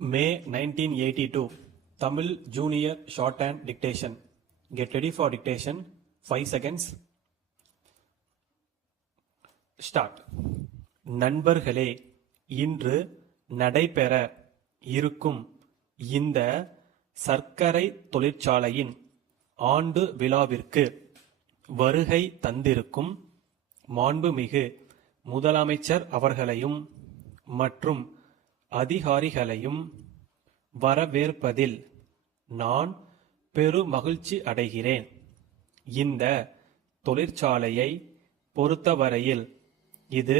May 1982 Tamil Junior Shorthand Dictation. Get ready for dictation. 5 seconds. Start. நண்பர்களே, இன்று நடைபெற இருக்கும் இந்த சர்க்கரை தொழிற்சாலையின் ஆண்டு விழாவிற்கு வருகை தந்திருக்கும் மாண்புமிகு முதலமைச்சர் அவர்களையும் மற்றும் அதிகாரிகளையும் வரவேற்பதில் நான் பெருமகிழ்ச்சி அடைகிறேன். இந்த தொழிற்சாலையை பொறுத்தவரையில் இது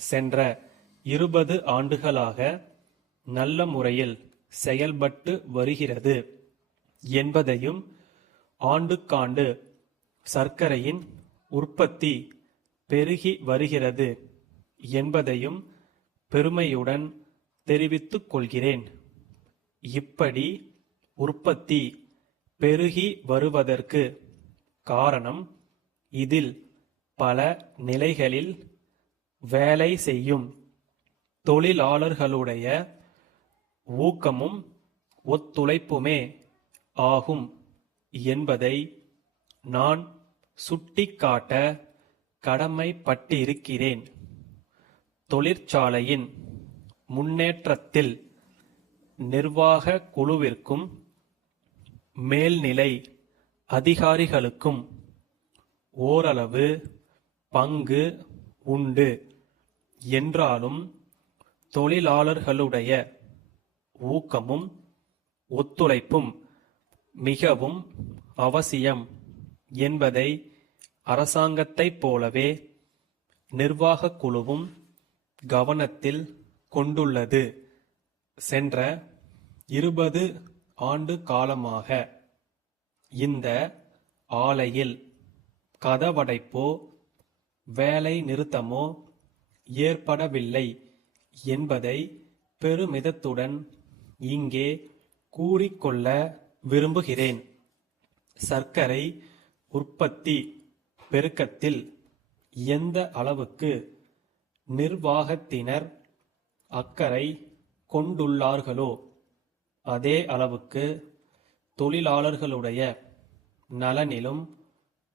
சென்ற 20 ஆண்டுகளாக நல்ல முறையில் செயல்பட்டு வருகிறது என்பதையும், ஆண்டுக்காண்டு சர்க்கரையின் உற்பத்தி பெருகி வருகிறது என்பதையும் பெருமையுடன் தெரிவித்துக் கொள்கிறேன். இப்படி உற்பத்தி பெருகி வருவதற்கு காரணம், இதில் பல நிலைகளில் வேலை செய்யும் தொழிலாளர்களுடைய ஊக்கமும் ஒத்துழைப்புமே ஆகும் என்பதை நான் சுட்டிக்காட்ட கடமைப்பட்டிருக்கிறேன். தொழிற்சாலையின் முன்னேற்றத்தில் நிர்வாக குழுவிற்கும் மேல்நிலை அதிகாரிகளுக்கும் ஓரளவு பங்கு உண்டு என்றாலும், தொழிலாளர்களுடைய ஊக்கமும் ஒத்துழைப்பும் மிகவும் அவசியம் என்பதை அரசாங்கத்தைப் போலவே நிர்வாக குழுவும் கவனத்தில் கொண்டுள்ளது. சென்ற 20 ஆண்டு காலமாக இந்த ஆலையில் கதவடைப்போ வேலை நிறுத்தமோ ஏற்படவில்லை என்பதை பெருமிதத்துடன் இங்கே கூறிக்கொள்ள விரும்புகிறேன். சர்க்கரை உற்பத்தி பெருக்கத்தில் எந்த அளவுக்கு நிர்வாகத்தினர் அக்கறை கொண்டுள்ளார்களோ அதே அளவுக்கு தொழிலாளர்களுடைய நலனிலும்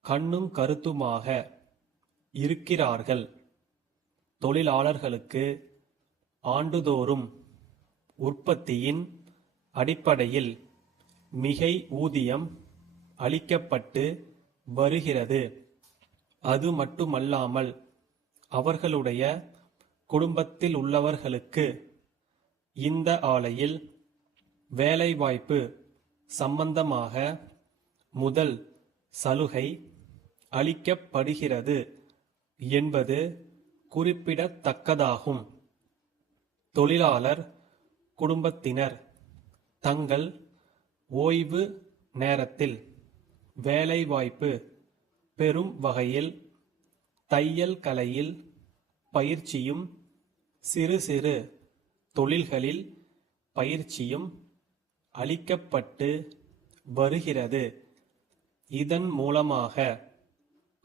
கண்ணும் கருத்துமாக இருக்கிறார்கள். தொழிலாளர்களுக்கு ஆண்டுதோறும் உற்பத்தியின் அடிப்படையில் மிகை ஊதியம் அளிக்கப்பட்டு வருகிறது. அது மட்டுமல்லாமல் அவர்களுடைய குடும்பத்தில் உள்ளவர்களுக்கு இந்த ஆலையில் வேலைவாய்ப்பு சம்பந்தமாக முதல் சலுகை அளிக்கப்படுகிறது என்பது குறிப்பிடத்தக்கதாகும். தொழிலாளர் குடும்பத்தினர் தங்கள் ஓய்வு நேரத்தில் வேலைவாய்ப்பு பெறும் வகையில் தையல் கலையில் பயிற்சியும், சிறு சிறு தொழில்களில் பயிற்சியும் அளிக்கப்பட்டு வருகிறது. இதன் மூலமாக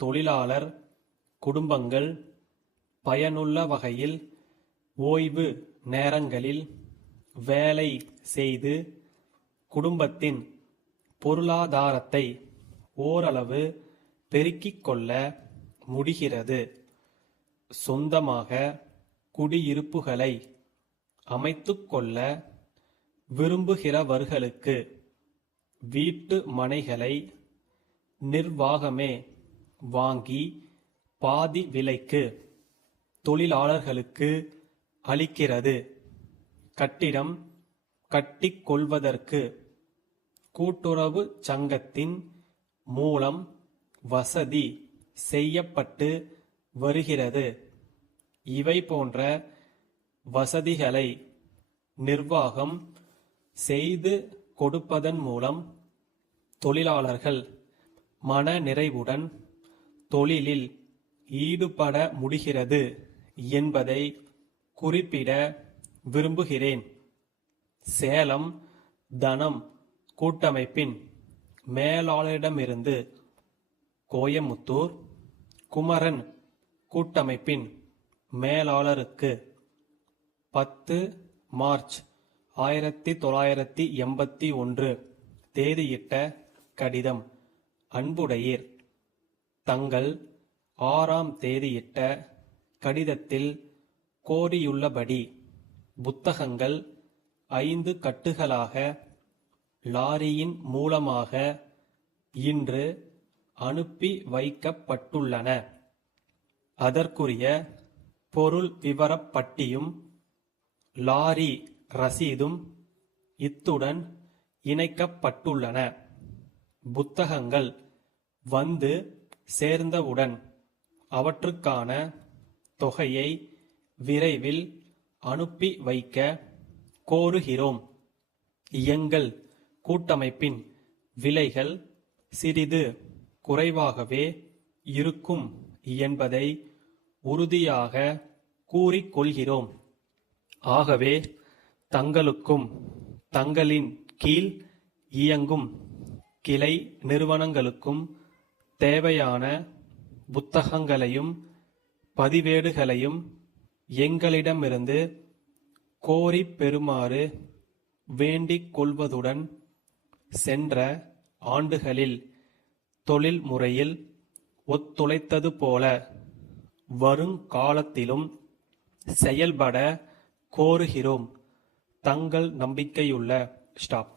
தொழிலாளர் குடும்பங்கள் பயனுள்ள வகையில் ஓய்வு நேரங்களில் வேலை செய்து குடும்பத்தின் பொருளாதாரத்தை ஓரளவு பெருக்கிக் கொள்ள முடிகிறது. சொந்தமாக குடியிருப்புகளை அமைத்துக் கொள்ள விரும்புகிறவர்களுக்கு வீட்டு மனைகளை நிர்வாகமே வாங்கி பாதி விலைக்கு தொழிலாளர்களுக்கு அளிக்கிறது. கட்டிடம் கட்டிக்கொள்வதற்கு கூட்டுறவு சங்கத்தின் மூலம் வசதி செய்யப்பட்டு வருகிறது. இவை போன்ற வசதிகளை நிர்வாகம் செய்து கொடுப்பதன் மூலம் தொழிலாளர்கள் மன நிறைவுடன் தொழிலில் ஈடுபட முடிகிறது என்பதை குறிப்பிட விரும்புகிறேன். சேலம் தனம் கூட்டமைப்பின் மேலாளரிடமிருந்து கோயமுத்தூர் குமரன் கூட்டமைப்பின் மேலாளருக்கு 10 மார்ச் 1981 தேதியிட்ட கடிதம். அன்புடையீர், தங்கள் 6ஆம் தேதியிட்ட கடிதத்தில் கோரியுள்ளபடி புத்தகங்கள் 5 கட்டுகளாக லாரியின் மூலமாக இன்று அனுப்பி வைக்கப்பட்டுள்ளன. அதற்குரிய பொருள் விவரப் பட்டியும் லாரி ரசீதும் இத்துடன் இணைக்கப்பட்டுள்ளன. புத்தகங்கள் வந்து சேர்ந்தவுடன் அவற்றுக்கான தொகையை விரைவில் அனுப்பி வைக்க கோருகிறோம். எங்கள் கூட்டமைப்பின் விலைகள் சிறிது குறைவாகவே இருக்கும் என்பதை உறுதியாக கூறிக்கொள்கிறோம். ஆகவே தங்களுக்கும் தங்களின் கீழ் இயங்கும் கிளை நிறுவனங்களுக்கும் தேவையான புத்தகங்களையும் பதிவேடுகளையும் எங்களிடமிருந்து கோரிப் பெறுமாறு வேண்டிக் கொள்வதுடன், சென்ற ஆண்டுகளில் தொழில் முறையில் ஒத்துழைத்தது போல வருங்காலத்திலும் செயல்பட கோருகிறோம். தங்கள் நம்பிக்கையுள்ள ஸ்டாப்.